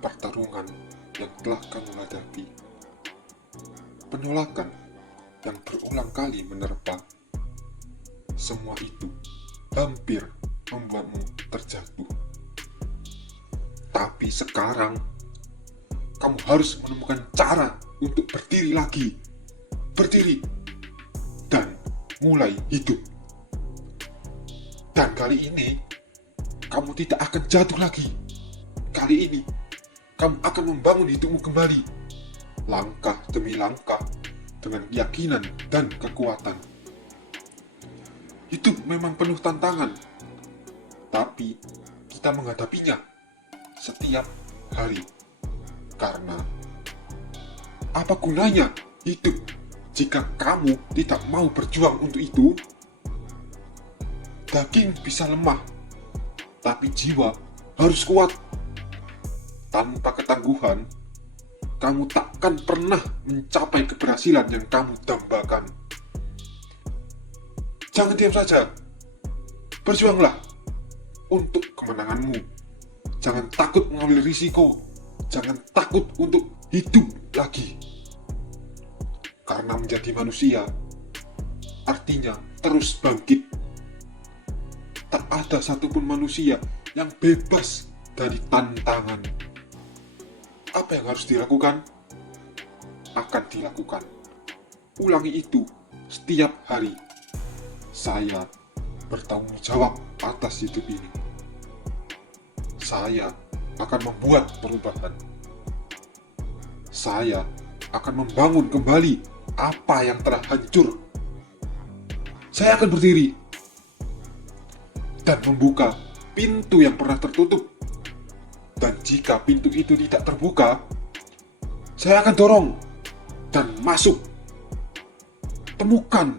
pertarungan yang telah kamu hadapi, penolakan yang berulang kali menerpa, semua itu hampir membuatmu terjatuh. Tapi sekarang, kamu harus menemukan cara untuk berdiri lagi. Berdiri dan mulai hidup. Dan kali ini, kamu tidak akan jatuh lagi. Kali ini, kamu akan membangun hidupmu kembali. Langkah demi langkah, dengan keyakinan dan kekuatan. Hidup memang penuh tantangan, tapi kita menghadapinya setiap hari. Karena apa gunanya hidup jika kamu tidak mau berjuang untuk itu? Daging bisa lemah, tapi jiwa harus kuat. Tanpa ketangguhan, kamu takkan pernah mencapai keberhasilan yang kamu dambakan. Jangan diam saja. Berjuanglah untuk kemenanganmu. Jangan takut mengambil risiko. Jangan takut untuk hidup lagi. Karena menjadi manusia artinya terus bangkit. Tak ada satupun manusia yang bebas dari tantangan. Apa yang harus dilakukan? Akan dilakukan. Ulangi itu setiap hari. Saya bertanggung jawab atas hidup ini. Saya akan membuat perubahan. Saya akan membangun kembali apa yang telah hancur. Saya akan berdiri dan membuka pintu yang pernah tertutup. Dan jika pintu itu tidak terbuka, saya akan dorong dan masuk. Temukan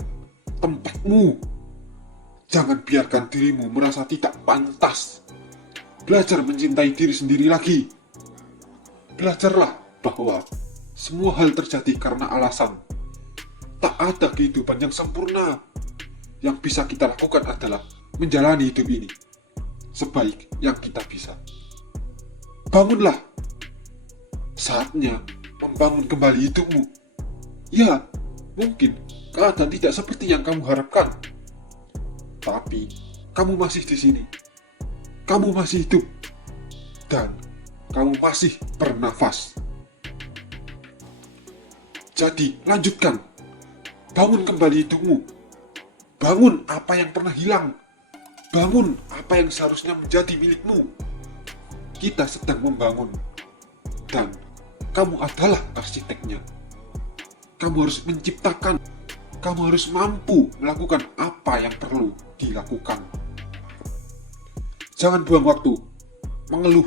tempatmu. Jangan biarkan dirimu merasa tidak pantas. Belajar mencintai diri sendiri lagi. Belajarlah bahwa semua hal terjadi karena alasan. Tak ada kehidupan yang sempurna. Yang bisa kita lakukan adalah menjalani hidup ini sebaik yang kita bisa. Bangunlah. Saatnya membangun kembali hidupmu. Ya, mungkin keadaan tidak seperti yang kamu harapkan. Tapi kamu masih di sini. Kamu masih hidup. Dan kamu masih bernafas. Jadi, lanjutkan. Bangun kembali hidupmu. Bangun apa yang pernah hilang. Bangun apa yang seharusnya menjadi milikmu. Kita sedang membangun. Dan kamu adalah arsiteknya. Kamu harus menciptakan. Kamu harus mampu melakukan apa yang perlu dilakukan. Jangan buang waktu, mengeluh,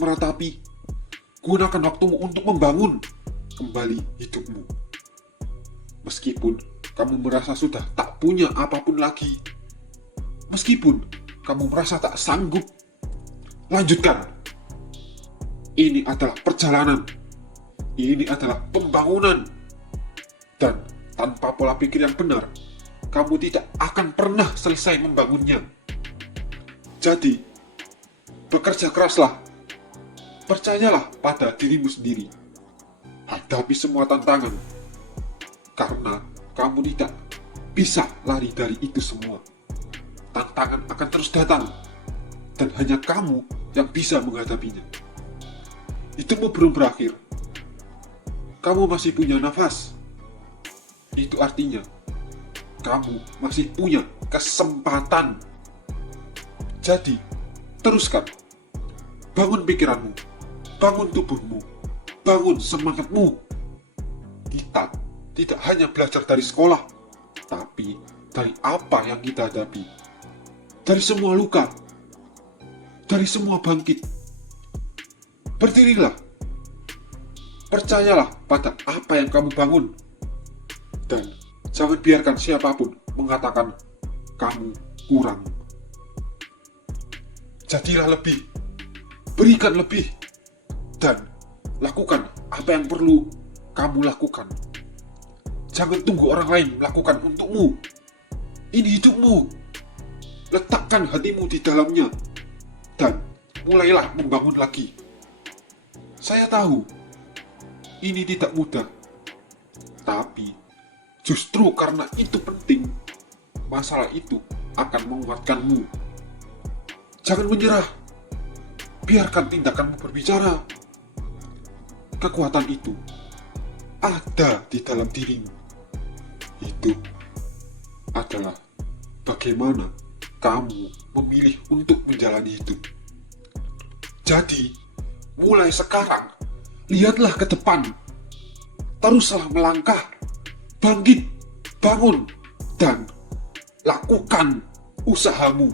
meratapi. Gunakan waktumu untuk membangun kembali hidupmu. Meskipun kamu merasa sudah tak punya apapun lagi. Meskipun kamu merasa tak sanggup. Lanjutkan. Ini adalah perjalanan. Ini adalah pembangunan. Dan tanpa pola pikir yang benar, kamu tidak akan pernah selesai membangunnya. Jadi, bekerja keraslah. Percayalah pada dirimu sendiri. Hadapi semua tantangan. Karena kamu tidak bisa lari dari itu semua. Tantangan akan terus datang. Dan hanya kamu yang bisa menghadapinya. Hidupmu belum berakhir. Kamu masih punya nafas. Itu artinya kamu masih punya kesempatan. Jadi, teruskan. Bangun pikiranmu. Bangun tubuhmu. Bangun semangatmu. Kita tidak hanya belajar dari sekolah, tapi dari apa yang kita hadapi. Dari semua luka. Dari semua bangkit. Berdirilah. Percayalah pada apa yang kamu bangun. Dan jangan biarkan siapapun mengatakan kamu kurang. Jadilah lebih. Berikan lebih. Dan lakukan apa yang perlu kamu lakukan. Jangan tunggu orang lain melakukan untukmu. Ini hidupmu. Letakkan hatimu di dalamnya. Dan mulailah membangun lagi. Saya tahu ini tidak mudah, tapi justru karena itu penting, masalah itu akan menguatkanmu. Jangan menyerah, biarkan tindakanmu berbicara. Kekuatan itu ada di dalam dirimu. Itu adalah bagaimana kamu memilih untuk menjalani hidup. Jadi, mulai sekarang, lihatlah ke depan. Teruslah melangkah, bangkit, bangun, dan lakukan usahamu.